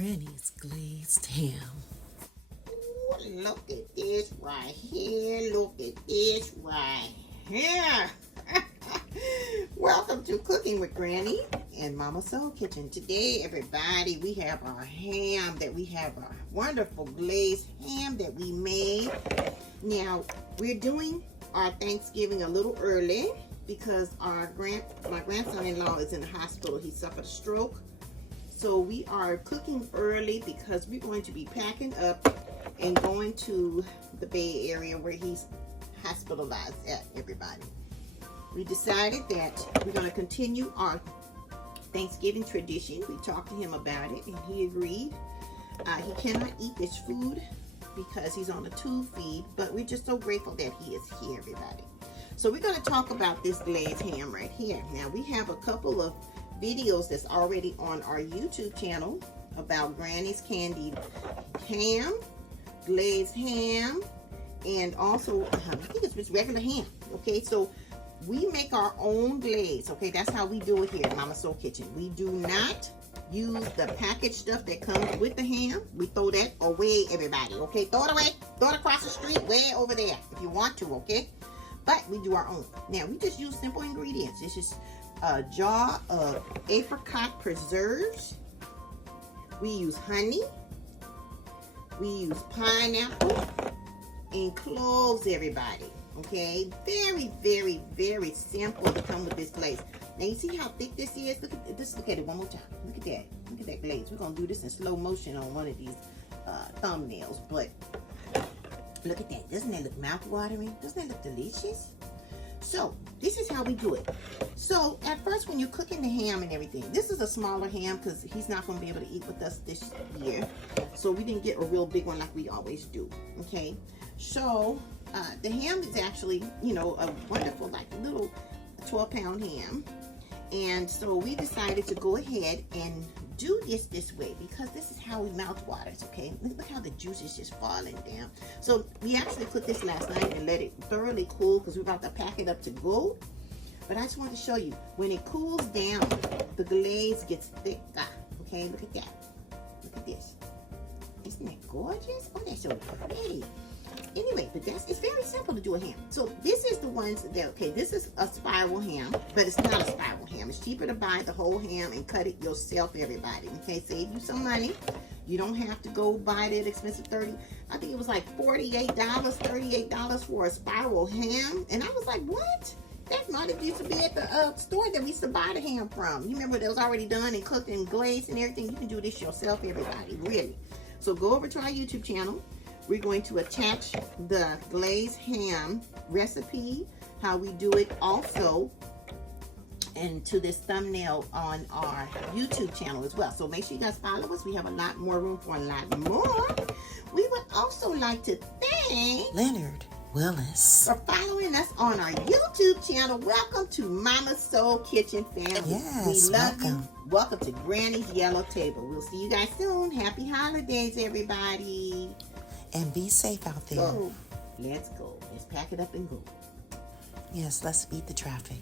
Granny's glazed ham. Ooh, look at this right here. Look at this right here. Welcome to Cooking with Granny and Mama Soul Kitchen. Today, everybody, we have our ham our wonderful glazed ham that we made. Now, we're doing our Thanksgiving a little early because my grandson-in-law is in the hospital. He suffered a stroke. So we are cooking early because we're going to be packing up and going to the Bay Area where he's hospitalized at, everybody. We decided that we're going to continue our Thanksgiving tradition. We talked to him about it and he agreed. He cannot eat this food because he's on a tube feed, but we're just so grateful that he is here, everybody. So we're going to talk about this glazed ham right here. Now we have a couple of videos that's already on our YouTube channel about Granny's candied ham, glazed ham, and also I think it's just regular ham. Okay, so we make our own glaze. Okay, that's how we do it here at Mama Soul Kitchen. We do not use the packaged stuff that comes with the ham. We throw that away, everybody. Okay, throw it away, throw it across the street, way over there if you want to. Okay, but we do our own. Now we just use simple ingredients. It's just a jar of apricot preserves. We use honey. We use pineapple and cloves, everybody. Okay, very, very, very simple to come with this glaze. Now you see how thick this is? Look at this. Look at it one more time. Look at that. Look at that glaze. We're gonna do this in slow motion on one of these thumbnails. But look at that. Doesn't that look mouth-watering? Doesn't that look delicious? So this is how we do it. So at first, when you're cooking the ham and everything, this is a smaller ham because he's not going to be able to eat with us this year. So we didn't get a real big one like we always do. Okay. So the ham is actually, you know, a wonderful, like little 12-pound ham. And so we decided to go ahead and do this way because this is how we mouth waters. Okay, look how the juice is just falling down. So we actually cooked this last night and let it thoroughly cool because we're about to pack it up to go. But I just want to show you, when it cools down, the glaze gets thicker. Okay, look at that. Look at this. Isn't that gorgeous? Oh, that's so pretty. Anyway, but it's very simple to do a ham. So this is the ones that, okay, this is a spiral ham, but it's not a spiral ham. It's cheaper to buy the whole ham and cut it yourself, everybody. Okay, save you some money. You don't have to go buy that expensive I think it was like $48, $38 for a spiral ham. And I was like, what? That might have used to be at the store that we used to buy the ham from. You remember that was already done and cooked and glazed and everything? You can do this yourself, everybody, really. So go over to our YouTube channel. We're going to attach the glazed ham recipe, how we do it also, and to this thumbnail on our YouTube channel as well. So make sure you guys follow us. We have a lot more room for a lot more. We would also like to thank Leonard Willis for following us on our YouTube channel. Welcome to Mama Soul Kitchen family. Yes, we love welcome. you. Welcome to Granny's Yellow Table. We'll see you guys soon. Happy holidays, everybody. And be safe out there. So, let's go. Let's pack it up and go. Yes, let's beat the traffic.